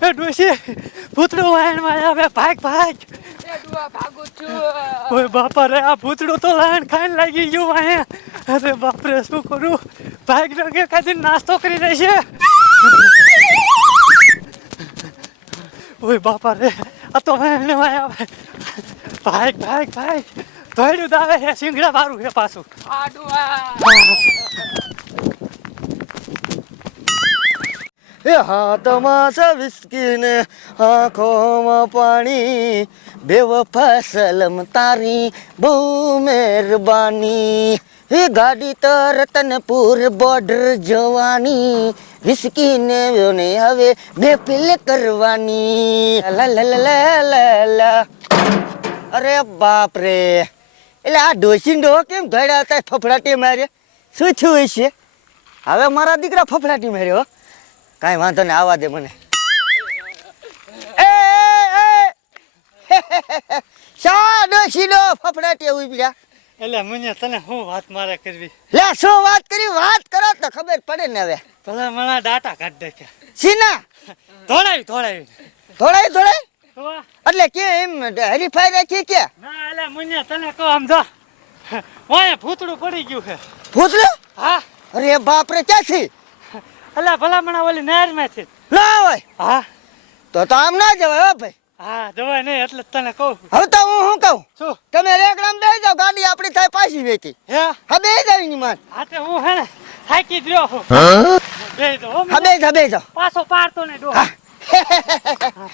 એ ડોશી, ભૂતડું માં આવે ભાગ ભાગ. ઓય બાપા રે, આ ભૂતડું તો લાઈન ખાઈને લાગી ગયું અહીંયા અરે બાપરે, શું કરું? ભાગ રંગે કાઢી નાસ્તો કરી રહી છે ઓય બાપા રે, આ તો વાયણમાં આવે. ભાગ ભાગ ભાગ. ધોયડું દાવે છે સિંગડા મારું છે પાછું. આ એ હાથમાં છે વિસ્કીને, આંખોમાં પાણી. બેવ સલમ તારી બહુ મહેરબાની. એ ગાડી તો રતનપુર બોર્ડર જવાની. વિસ્કી ને હવે મહેફિલ કરવાની. અરે બાપ રે એટલે આ ડોસી ડો કેમ ઘડ્યા હતા ફફડાટી મારે શું થયું છે હવે મારા દીકરા ફફડાટી માર્યો કાંઈ વાંધો નહીં આવા દે મને. સાડો એ, એ. શા ડોસી ડો ફફડાટી ઉભ્યા એટલે મને તને શું વાત મારે કરવી? લે શું વાત કરી? વાત કરો તો ખબર પડે ને હવે. ભલા મને ડાટા કાઢ દે કે સીના ધોળાવી. ધોળાવી થોડાય થોડાય એટલે કે એમ હરીફાઈ રાખી કે? ના એટલે મુન્યા તને કહો આમ જો. ઓય ભૂતડું પડી ગયું છે. ભૂતડું? હા. અરે બાપ રે ક્યાંથી? એટલે ભલામણા ઓલી નહેરમાંથી ના હોય. હા? તો તો આમ ના જવાય હો ભાઈ. હા જવાય નહીં એટલે જ તને કહું હવે તો હું શું કહું? શું? તમે રેકડામ બે જાવ ગાડી આપણી થાય પાછી વેચી. હે? હા બે જાવની માન હા તે હું હે ને થાકી ગયો હું? બે જાવ હા બે જાવ બે જાવ પાછો પાડતો ને ડો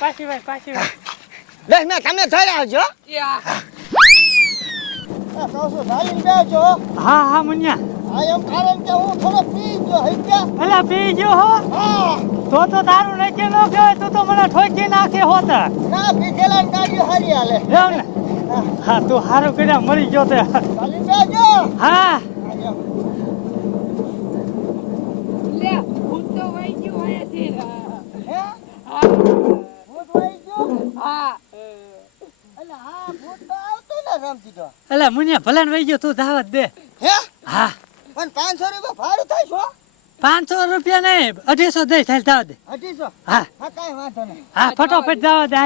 પાછી ભાઈ પાછી ભાઈ બેસ મેં તમે થઈ આવજો. હા હા મુન્યા. ભલા પી ગયો? હો? તો તો તારું નક્કી ન કહેવાય તું તો મને ઠોકી નાખે હોતા. એમ ને? હા. તું હારું કર્યા મરી ગયો તે. હા. લે ભૂત તો વહી ગયો અહીંયાથી. હા? હા. એટલે મુન્યા ભલા ને વહી ગયો તું દાવત દે હે? હા. પાંચસો રૂપિયા ભાડું થાય છો પાંચસો રૂપિયા નહીં અઢીસો દે થાય દાવત દે. અઢીસો? હા. હા કઈ વાંધો નહીં. હા ફટોફટ દાવત દે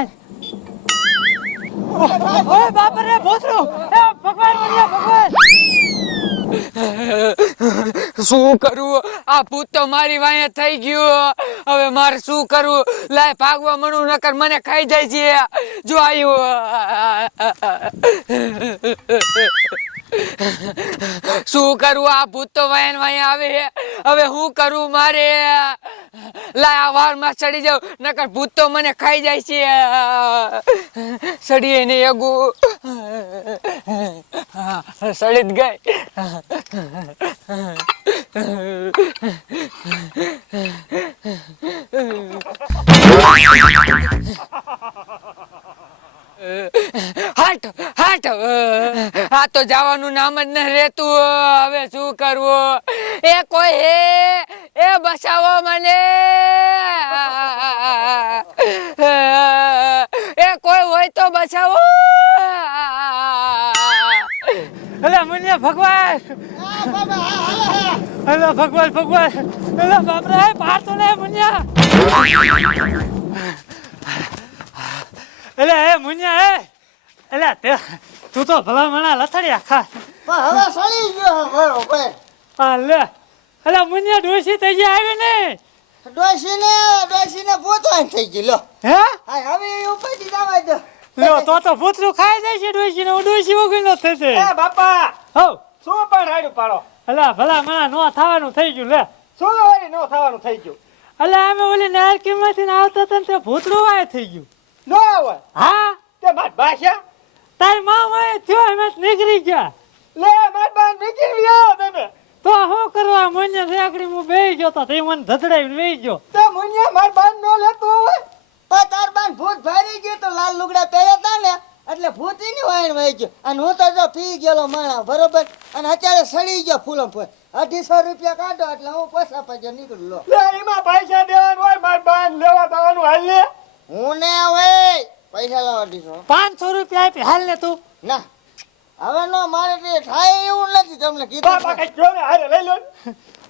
ઓય બાપ રે ભોસરો. એ ભગવાન મુન્યા ભગવાન. શું કરું? આ ભૂત તો મારી વાંહે થઈ ગયું. હવે મારે શું કરવું લાય ભાગવા મણું નકર મને ખાઈ જાય છે. જો આવ્યું શું કરું? આ ભૂત તો વયન વાય આવે હવે હું કરું મારે? લાય, આ વારમાં ચડી જાઉં. નકર ભૂત તો મને ખાઈ જાય છે. સડીએ ને એગું સડી જ ગઈ. તો જવાનું નામ જ ન રહેતું હવે શું કરવું? એ કોઈ હે? એ બચાવો મને. એ કોઈ હોય તો બચાવો એટલે મુનિયા ભગવાન. હલો ભગવાન ભગવાન. હલો બાપરા પાર તો ને મુનિયા. એટલે હે મુન્યા, હે. તે તું તો ભલા મણા લથડિયા ખા પણ હવે સળી ગયો ખરો ભાઈ. હા લે એટલે મુન્યા ડોસી થઈ ગયા આવી ને. ડોશીને પોતવાન થઈ ગયું લો. હે? હા હવે એ ઉપરથી જવા દો લો તો તો ભૂતરું ખાઈ જાય છે ડોસી ને ડોસી વગર નો થશે. એ બાપા. હો. શું પણ રાડ્યું પાડો? એટલે ભલા મણા નો થવાનું થઈ ગયું લે. શું વળી ન થવાનું થઈ ગયું? એટલે અમે ઓલી નારકી માંથી આવતા હતા ને તે ભૂતરું વાય થઈ ગયું. ન આવે? હા? તે માર ભાષા તારી માં વાય થયો અમે નીકળી ગયા. લે માર બાન નીકળી આવો તમે. તો શું કરવા મને રેકડી હું બેહી ગયો તો તે મને ધધડાવીને બેહી ગયો. તે મુનિયા માર બાન નો લેતો હોય. પણ તાર બાન ભૂત ભારી ગયો તો લાલ લુગડા પહેર્યા તા ને એટલે ભૂતી ની વાયણ વહી ગયો. અને હું તો જો પી ગયેલો માણા બરોબર? અને અત્યારે સડી ગયો ફૂલો ફૂલ. અઢીસો રૂપિયા કાઢો એટલે હું પૈસા પછી નીકળું લો. એમાં પૈસા દેવાનું હોય માર બાન લેવા દેવાનું હાલ લે. હું ને હવે પૈસા લાવ અઢીસો પાંચસો રૂપિયા આપી. હાલ ને તું. ના. હવે નો મારે તે થાય એવું નથી તમને કીધું જો હારે લઈ લો.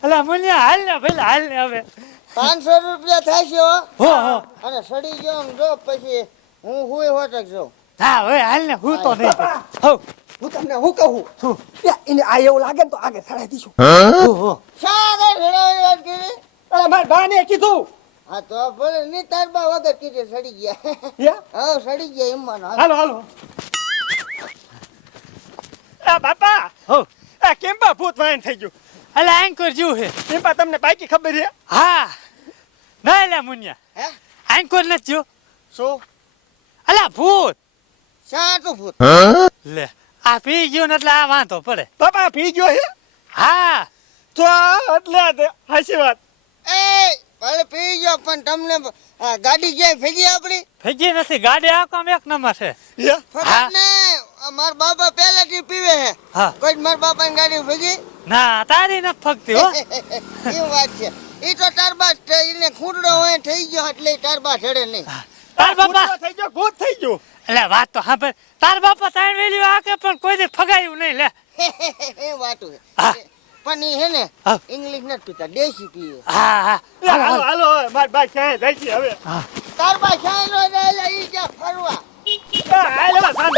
એટલે મુનિયા હાલ ને હાલ ને હવે. પાંચસો રૂપિયા થાય છે હો. હો અને સડી ગયો ને જો પછી હું હુંય હોટક જાઉં હા હવે હાલ ને હું તો નહીં. હો હું તમને હું કહું? શું? એને આ એવું લાગે ને તો આગળ ચડાવી દઈશું હો હો. શા ભેળવણી વાત કરી? અરે મારી બાને કીધું. હા તો ભલે ની તાર બા વગર કીધે સડી ગયા. હા સડી ગયા એમ માનો હાલો હાલો. આ બાપા હો. આ કેમ બા ભૂત વાયન થઈ ગયું. અલા આંકુર જીવ હે કેમ બા તમને બાકી ખબર છે? હા. ના લે મુનિયા. હે? એન્કર નથી જીવ શું? અલા ભૂત. સાચું ભૂત. લે આ પી ગયો ને એટલે આ વાંધો પડે. બાપા પી ગયો હે હા. તો એટલે હાચી વાત. એ ભલે પી ગયો પણ તમને ગાડી ક્યાંય ફેંકી આપડી ભેગી નથી ગાડી આ એક નંબર છે. હે? ને મારા બાપા પહેલેથી પીવે હે હા. કોઈ મારા બાપાની ગાડી ફેંકી? ના તારી નથી ફગતી હો. એ વાત છે. એ તો તારબા એને ખૂંટડો હોય થઈ ગયો એટલે તારબા ચડે નહીં. તાર બાપા થઈ ગયો ભૂત થઈ ગયું. એટલે વાત તો સાંભળ. તાર બાપા તાર વેલ્યુ આ કે પણ કોઈ દી ફગાયું નહીં લે. એ વાત છે. પણ હે ને ઇંગ્લિશ નથી પીતા દેશી પીએ હા હા. હાલો હાલો માર બાઈ ક્યાં જાય છે હવે? તાર બાઈ ક્યાં રો જાય ફરવા? હાલો સાન